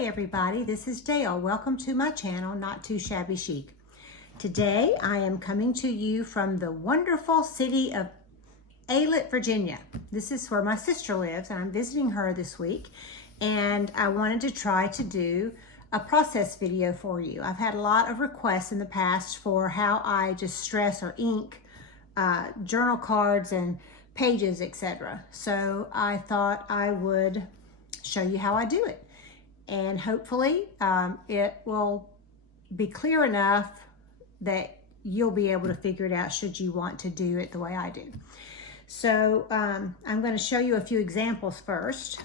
Hi everybody, this is Dale. Welcome to my channel, Not Too Shabby Chic. Today I am coming to you from the wonderful city of Alet, Virginia. This is where my sister lives and I'm visiting her this week, and I wanted to try to do a process video for you. I've had a lot of requests in the past for how I distress or ink journal cards and pages, etc. So I thought I would show you how I do it. And hopefully it will be clear enough that you'll be able to figure it out should you want to do it the way I do. So I'm going to show you a few examples first.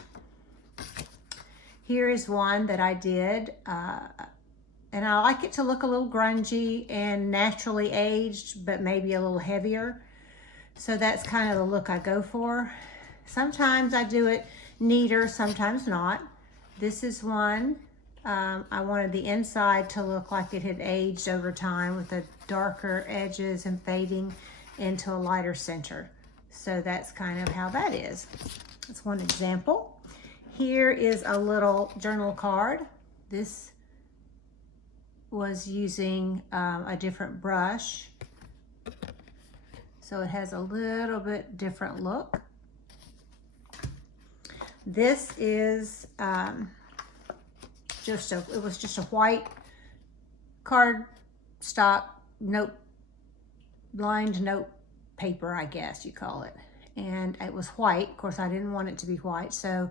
Here is one that I did, and I like it to look a little grungy and naturally aged, but maybe a little heavier. So that's kind of the look I go for. Sometimes I do it neater, sometimes not. This is one, I wanted the inside to look like it had aged over time with the darker edges and fading into a lighter center. So that's kind of how that is. That's one example. Here is a little journal card. This was using a different brush. So it has a little bit different look. This is it was just a white cardstock lined note paper, I guess you call it. And it was white. Of course, I didn't want it to be white, so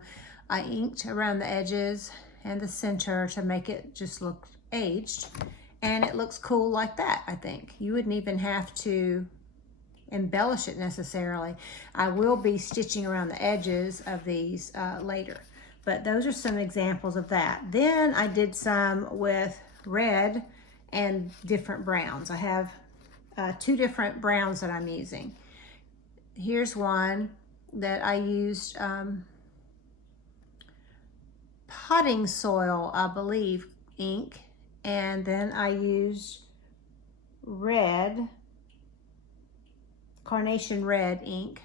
I inked around the edges and the center to make it just look aged. And it looks cool like that, I think. You wouldn't even have to embellish it necessarily. I will be stitching around the edges of these later, but those are some examples of that. Then I did some with red and different browns. I have two different browns that I'm using. Here's one that I used potting soil, I believe, ink, and then I used red, carnation red ink.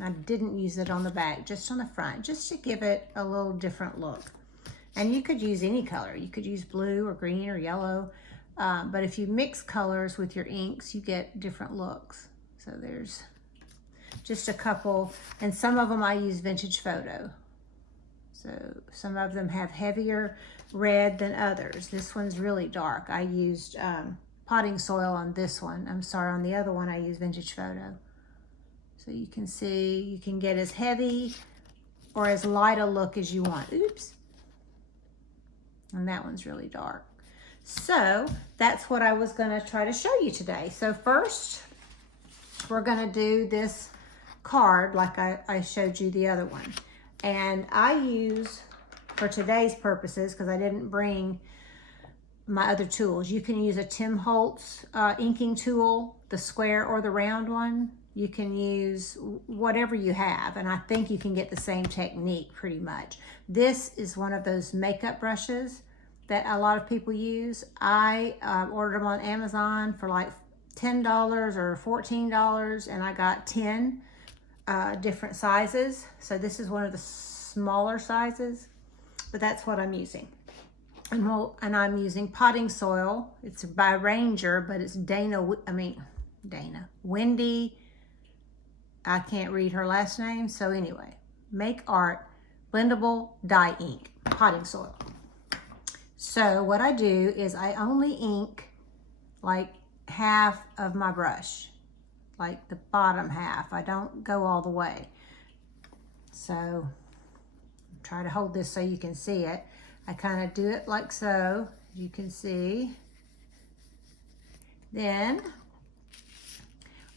I didn't use it on the back, just on the front, just to give it a little different look. And you could use any color. You could use blue or green or yellow, but if you mix colors with your inks, you get different looks. So there's just a couple, and some of them I use Vintage Photo. So some of them have heavier red than others. This one's really dark. I used potting soil on this one. I'm sorry, on the other one I use Vintage Photo. So you can see, you can get as heavy or as light a look as you want. Oops. And that one's really dark. So that's what I was gonna try to show you today. So first, we're gonna do this card like I showed you the other one. And I use, for today's purposes, because I didn't bring my other tools, you can use a Tim Holtz inking tool, the square or the round one. You can use whatever you have, and I think you can get the same technique pretty much. This is one of those makeup brushes that a lot of people use. I ordered them on Amazon for like $10 or $14, and I got 10 different sizes. So this is one of the smaller sizes, but that's what I'm using. And I'm using potting soil. It's by Ranger, but it's Wendy. I can't read her last name. So anyway, Make Art Blendable Dye Ink, potting soil. So what I do is I only ink like half of my brush, like the bottom half. I don't go all the way. So try to hold this so you can see it. I kind of do it like so, you can see. Then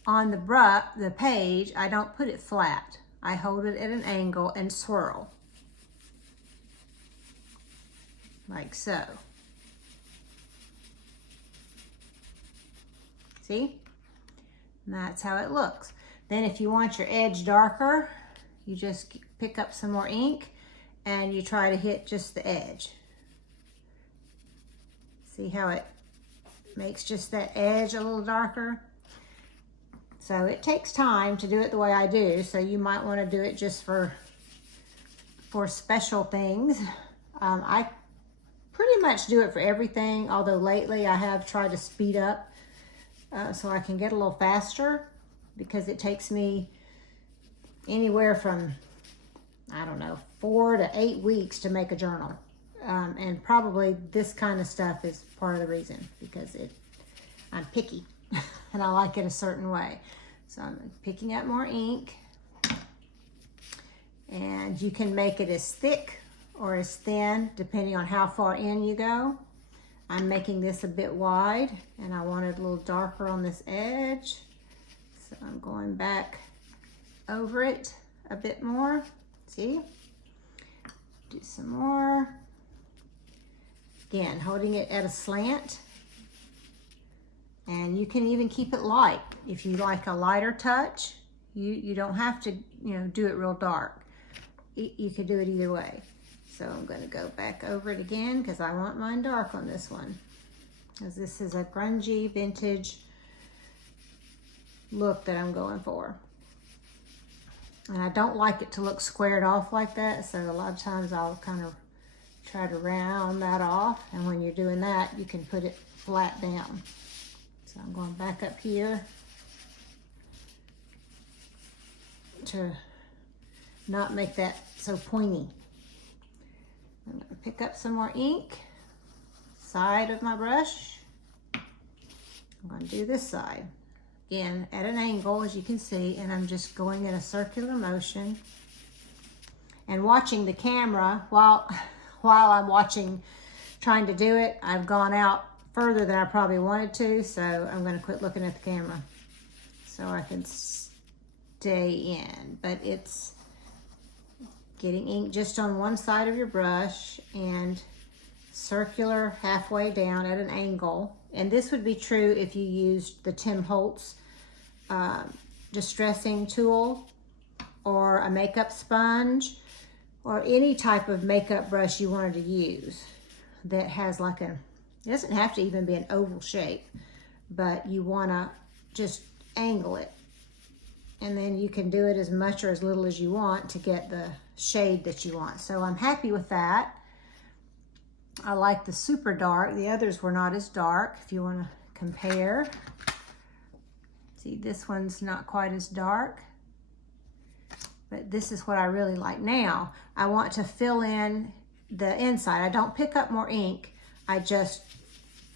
on the page, I don't put it flat. I hold it at an angle and swirl, like so. See? And that's how it looks. Then if you want your edge darker, you just pick up some more ink and you try to hit just the edge. See how it makes just that edge a little darker? So it takes time to do it the way I do, so you might want to do it just for special things. I pretty much do it for everything, although lately I have tried to speed up so I can get a little faster, because it takes me anywhere from, I don't know, 4 to 8 weeks to make a journal. And probably this kind of stuff is part of the reason, because I'm picky and I like it a certain way. So I'm picking up more ink, and you can make it as thick or as thin depending on how far in you go. I'm making this a bit wide, and I want it a little darker on this edge. So I'm going back over it a bit more. See? Do some more. Again, holding it at a slant. And you can even keep it light. If you like a lighter touch, you don't have to, do it real dark. You could do it either way. So I'm going to go back over it again, because I want mine dark on this one, because this is a grungy vintage look that I'm going for. And I don't like it to look squared off like that, so a lot of times I'll kind of try to round that off, and when you're doing that, you can put it flat down. So I'm going back up here to not make that so pointy. I'm going to pick up some more ink, side of my brush. I'm going to do this side. Again, at an angle, as you can see, and I'm just going in a circular motion and watching the camera while I'm trying to do it. I've gone out further than I probably wanted to, so I'm going to quit looking at the camera so I can stay in. But it's getting ink just on one side of your brush and circular halfway down at an angle. And this would be true if you used the Tim Holtz distressing tool, or a makeup sponge, or any type of makeup brush you wanted to use that has like it doesn't have to even be an oval shape, but you want to just angle it. And then you can do it as much or as little as you want to get the shade that you want. So I'm happy with that. I like the super dark. The others were not as dark. If you want to compare. See, this one's not quite as dark. But this is what I really like. Now, I want to fill in the inside. I don't pick up more ink. I just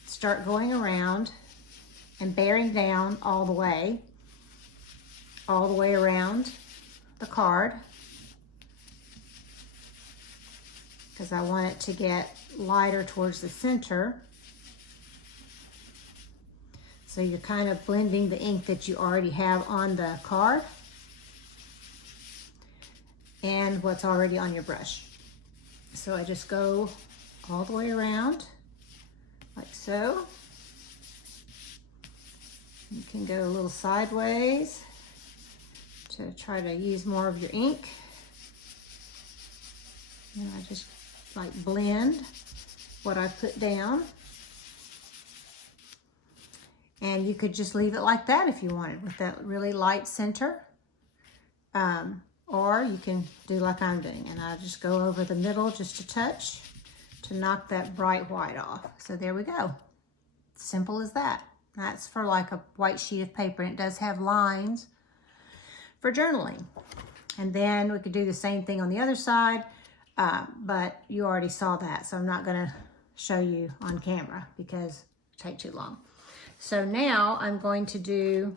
start going around and bearing down all the way around the card, because I want it to get lighter towards the center. So you're kind of blending the ink that you already have on the card and what's already on your brush. So I just go all the way around like so. You can go a little sideways to try to use more of your ink. And I just like blend what I put down. And you could just leave it like that if you wanted, with that really light center. Or you can do like I'm doing, and I just go over the middle just a touch to knock that bright white off. So there we go. Simple as that. That's for like a white sheet of paper, and it does have lines for journaling. And then we could do the same thing on the other side, but you already saw that, so I'm not gonna show you on camera because it would take too long. So now I'm going to do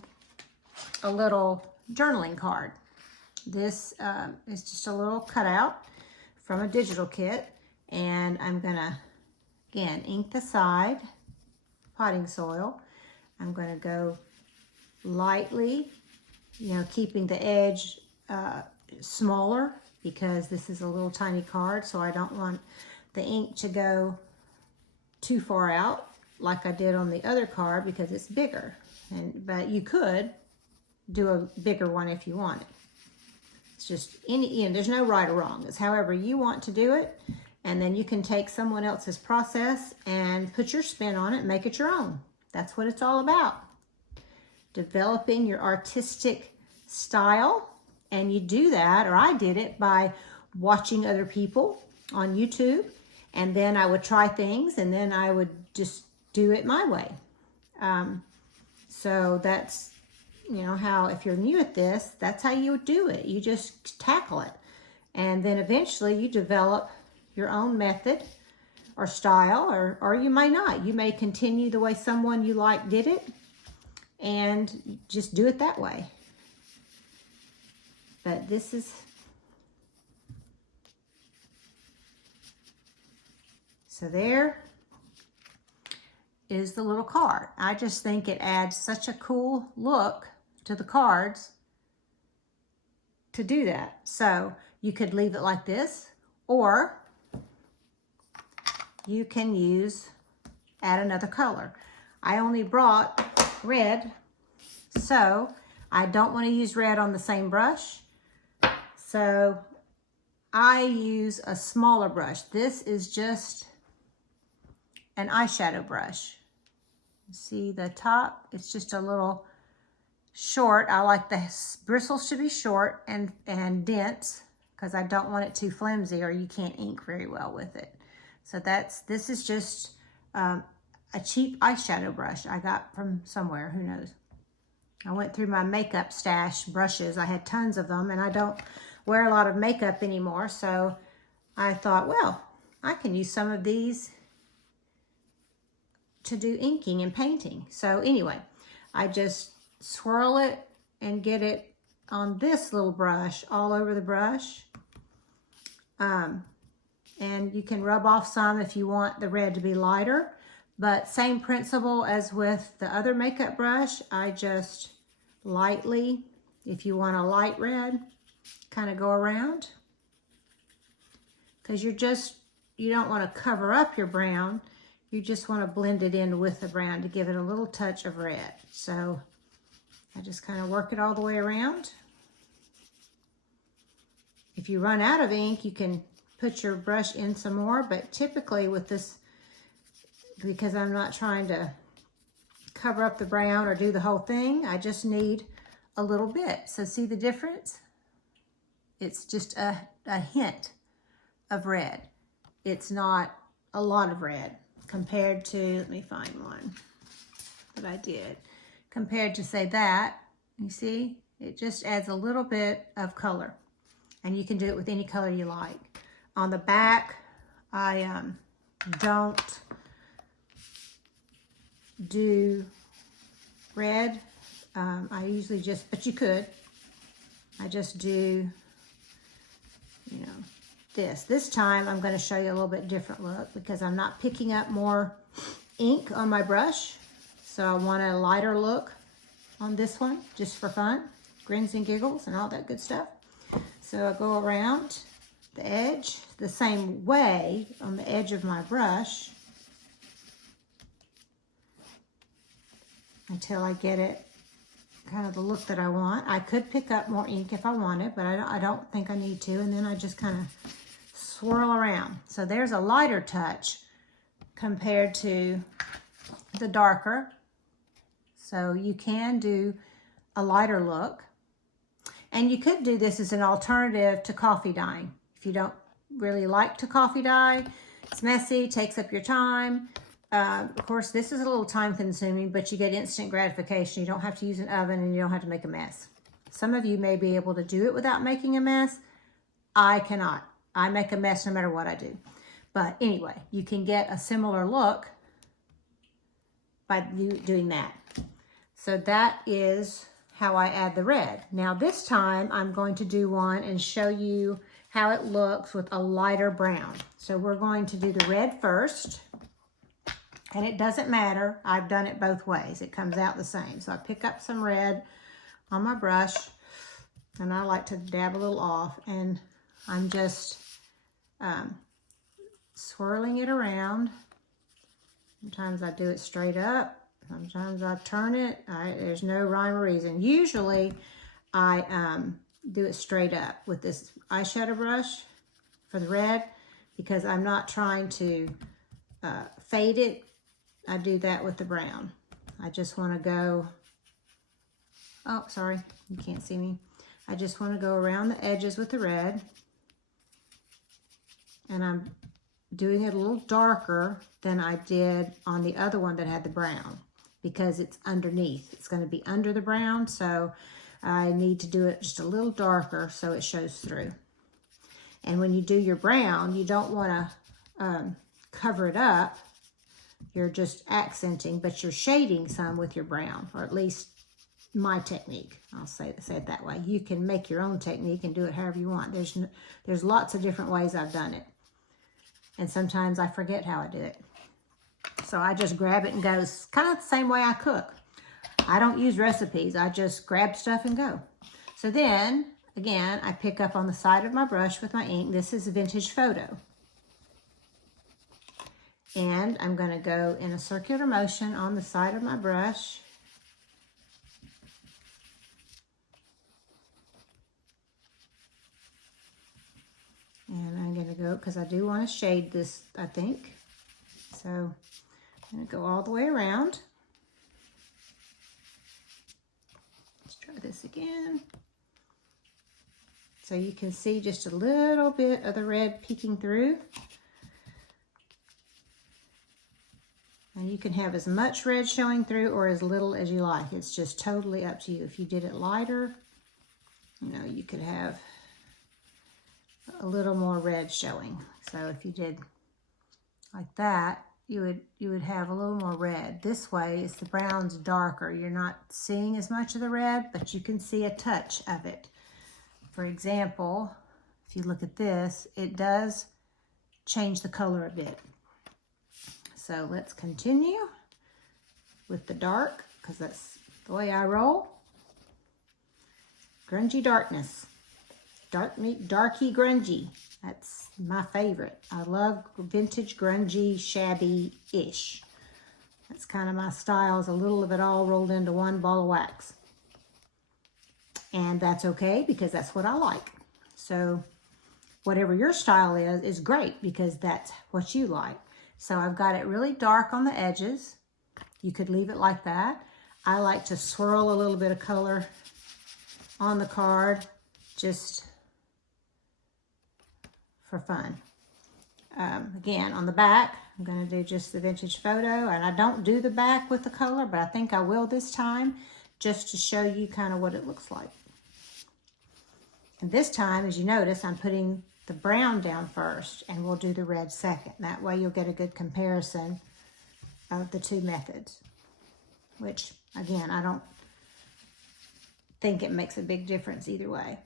a little journaling card. This is just a little cutout from a digital kit, and I'm gonna, again, ink the side, potting soil. I'm gonna go lightly, keeping the edge smaller, because this is a little tiny card, so I don't want the ink to go too far out like I did on the other card, because it's bigger. But you could do a bigger one if you wanted. It's just there's no right or wrong. It's however you want to do it, and then you can take someone else's process and put your spin on it and make it your own. That's what it's all about. Developing your artistic style, and you do that, or I did it, by watching other people on YouTube And then I would try things, and then I would just do it my way. So that's, you know, how, if you're new at this, that's how you would do it. You just tackle it. And then eventually you develop your own method or style, or you may not. You may continue the way someone you like did it and just do it that way. But this is, so there is the little card. I just think it adds such a cool look to the cards to do that. So you could leave it like this, or you can add another color. I only brought red, so I don't want to use red on the same brush. So I use a smaller brush. This is just an eyeshadow brush. See the top? It's just a little short. I like the bristles to be short and dense because I don't want it too flimsy or you can't ink very well with it. So this is just a cheap eyeshadow brush I got from somewhere, who knows. I went through my makeup stash brushes. I had tons of them, and I don't wear a lot of makeup anymore, so I thought, well, I can use some of these to do inking and painting. So anyway, I just swirl it and get it on this little brush, all over the brush. And you can rub off some if you want the red to be lighter, but same principle as with the other makeup brush. I just lightly, if you want a light red, kind of go around, because you don't want to cover up your brown. You just want to blend it in with the brown to give it a little touch of red. So I just kind of work it all the way around. If you run out of ink, you can put your brush in some more, but typically with this, because I'm not trying to cover up the brown or do the whole thing, I just need a little bit. So see the difference? It's just a hint of red. It's not a lot of red compared to, let me find one that I did. Compared to, say, that, you see, it just adds a little bit of color. And you can do it with any color you like. On the back, I don't do red. I usually just, but you could. I just do, you know, this. This time I'm going to show you a little bit different look because I'm not picking up more ink on my brush. So I want a lighter look on this one, just for fun, grins and giggles and all that good stuff. So I go around the edge the same way on the edge of my brush until I get it kind of the look that I want. I could pick up more ink if I wanted, but I don't think I need to. And then I just kind of swirl around. So there's a lighter touch compared to the darker. So you can do a lighter look. And you could do this as an alternative to coffee dyeing. If you don't really like to coffee dye, it's messy, takes up your time. Of course, this is a little time consuming, but you get instant gratification. You don't have to use an oven and you don't have to make a mess. Some of you may be able to do it without making a mess. I cannot. I make a mess no matter what I do. But anyway, you can get a similar look by doing that. So that is how I add the red. Now this time I'm going to do one and show you how it looks with a lighter brown. So we're going to do the red first. And it doesn't matter. I've done it both ways. It comes out the same. So I pick up some red on my brush, and I like to dab a little off, and I'm just swirling it around. Sometimes I do it straight up. Sometimes I turn it. There's no rhyme or reason. Usually I do it straight up with this eyeshadow brush for the red because I'm not trying to fade it. I do that with the brown. I just want to go, oh, sorry, you can't see me. I just want to go around the edges with the red. And I'm doing it a little darker than I did on the other one that had the brown, because it's underneath. It's going to be under the brown, so I need to do it just a little darker so it shows through. And when you do your brown, you don't want to cover it up. You're just accenting, but you're shading some with your brown, or at least my technique. I'll say it that way. You can make your own technique and do it however you want. There's lots of different ways I've done it. And sometimes I forget how I do it. So I just grab it and go. It's kind of the same way I cook. I don't use recipes. I just grab stuff and go. So then, again, I pick up on the side of my brush with my ink. This is a Vintage Photo. And I'm going to go in a circular motion on the side of my brush. And I'm going to go, because I do want to shade this, I think. So I'm going to go all the way around. Let's try this again. So you can see just a little bit of the red peeking through. And you can have as much red showing through or as little as you like. It's just totally up to you. If you did it lighter, you know, you could have a little more red showing. So if you did like that, you would have a little more red. This way, it's the brown's darker. You're not seeing as much of the red, but you can see a touch of it. For example, if you look at this, it does change the color a bit. So let's continue with the dark, because that's the way I roll. Grungy darkness. Darky grungy. That's my favorite. I love vintage grungy, shabby-ish. That's kind of my style, is a little of it all rolled into one ball of wax. And that's okay, because that's what I like. So whatever your style is great, because that's what you like. So I've got it really dark on the edges. You could leave it like that. I like to swirl a little bit of color on the card, just for fun. Again, on the back, I'm going to do just the Vintage Photo, and I don't do the back with the color, but I think I will this time, just to show you kind of what it looks like. And this time, as you notice, I'm putting the brown down first, and we'll do the red second. That way you'll get a good comparison of the two methods, which, again, I don't think it makes a big difference either way.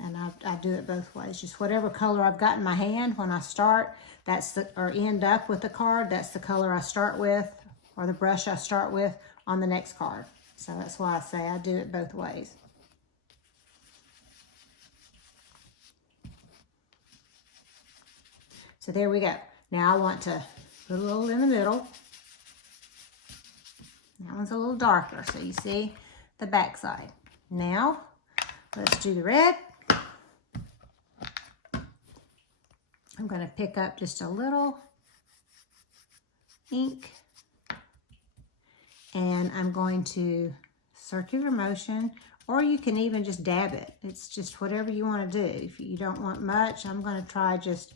And I do it both ways. Just whatever color I've got in my hand when I start, or end up with the card, that's the color I start with, or the brush I start with on the next card. So that's why I say I do it both ways. So there we go. Now I want to put a little in the middle. That one's a little darker, so you see the back side. Now, let's do the red. I'm going to pick up just a little ink, and I'm going to circular motion, or you can even just dab it. It's just whatever you want to do. If you don't want much, I'm going to try just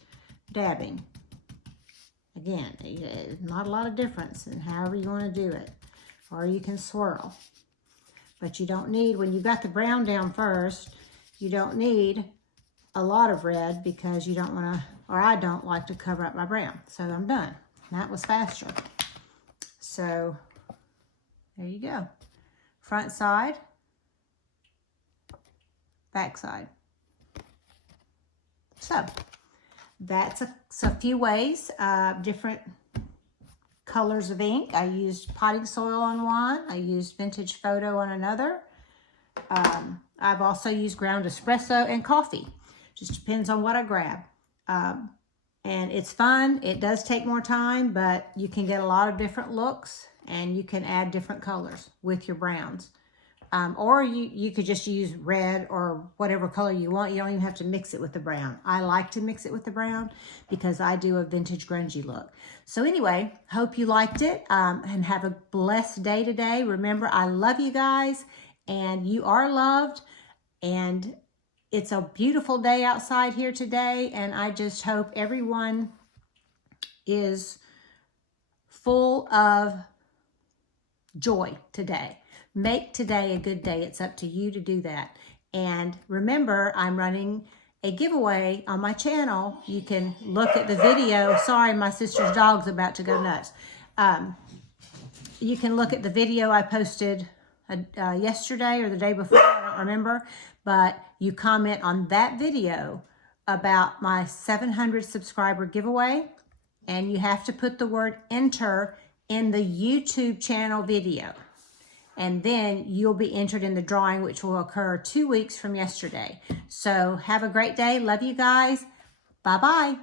dabbing. Again, not a lot of difference in however you want to do it. Or you can swirl. But you don't need, when you've got the brown down first, you don't need a lot of red, because you don't want to, or I don't like to cover up my brown. So I'm done. That was faster. So there you go. Front side, back side. So that's a few ways, different colors of ink. I used potting soil on one. I used Vintage Photo on another. I've also used ground espresso and coffee. Just depends on what I grab. And it's fun. It does take more time, but you can get a lot of different looks, and you can add different colors with your browns. Or you could just use red or whatever color you want. You don't even have to mix it with the brown. I like to mix it with the brown because I do a vintage grungy look. So anyway, hope you liked it, and have a blessed day today. Remember, I love you guys, and you are loved, and it's a beautiful day outside here today, and I just hope everyone is full of joy today. Make today a good day. It's up to you to do that. And remember, I'm running a giveaway on my channel. You can look at the video. Sorry, my sister's dog's about to go nuts. You can look at the video I posted yesterday or the day before, I don't remember, but you comment on that video about my 700 subscriber giveaway, and you have to put the word enter in the YouTube channel video. And then you'll be entered in the drawing, which will occur 2 weeks from yesterday. So have a great day. Love you guys. Bye-bye.